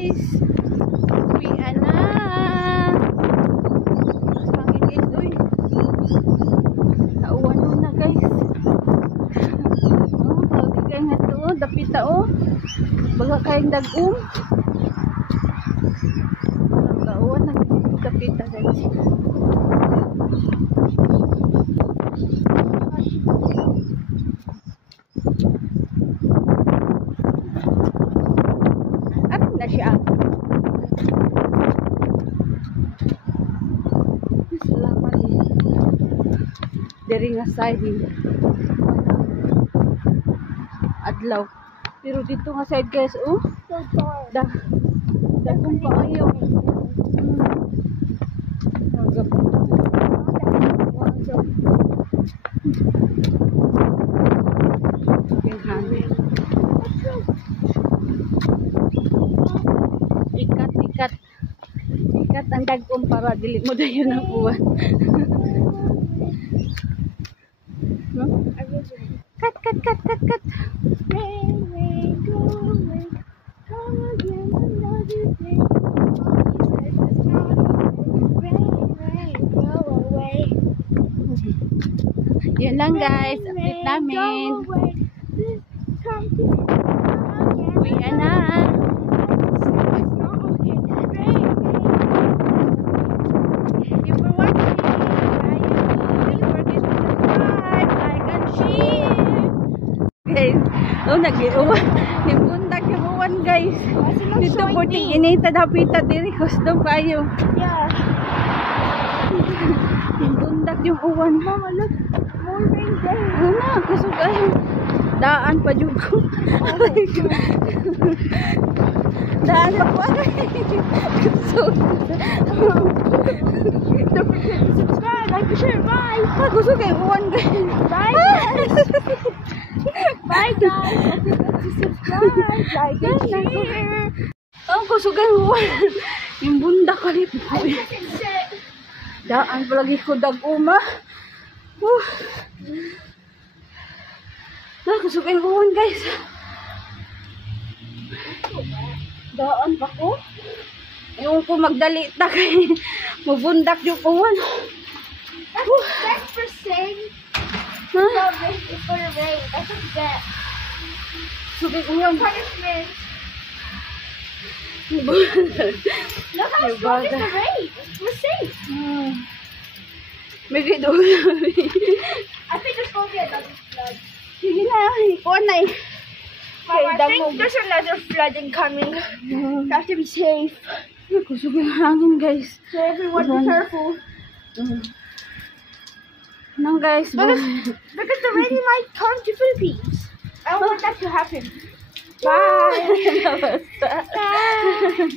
guys. Uwian na. Pangigid, uy. Nauwan na guys. Oh, pagkikay nga to. Dapita oh. Baga kayong dag-um. Nauwan na dapita guys. Na siya. Salamat eh. Dari nga side eh. Adlaw. Pero dito nga side guys, oh. Dagong kaayo. Ikat ang dagom para dili mo dayon ang uwan. No? Cut. Yan lang guys, update namin. Uwian na. Guys, oh nag-iuwan. Nipuntak yung uwan guys. Dito po inita dapita diri custom kayo. Yeah. Nipuntak yung uwan. Mama, look. More rain there. Ano na, kusog kayo. Daan pa dyan ko. Daan pa ko. Kusog. Don't forget to subscribe, like, and share. Bye. Kusog kayo uwan guys. Bye guys. Bye guys. Don't forget to subscribe, like, and share. Ang kusog kayo uwan. Yung bunda kalit. Daan pa lagi ko dag-uma. Kusog kayo uwan guys. Daan pa ko. Yung ko magdali ta kay mabundak yung uwan. That's for saying. Huh? No, this is for the rain. That's what that. Kusog kayo uwan. Punishment. Look how strong is the rain. We're safe. Maybe doon. I think there's going to be another flood. Sige na, ikuan na eh. Mom, I think there's another flooding coming. You have to be safe. Kusog yung hangin guys. So everyone be careful. Nang guys, Because the rain might come to Philippines. I don't want that to happen. Bye. Bye.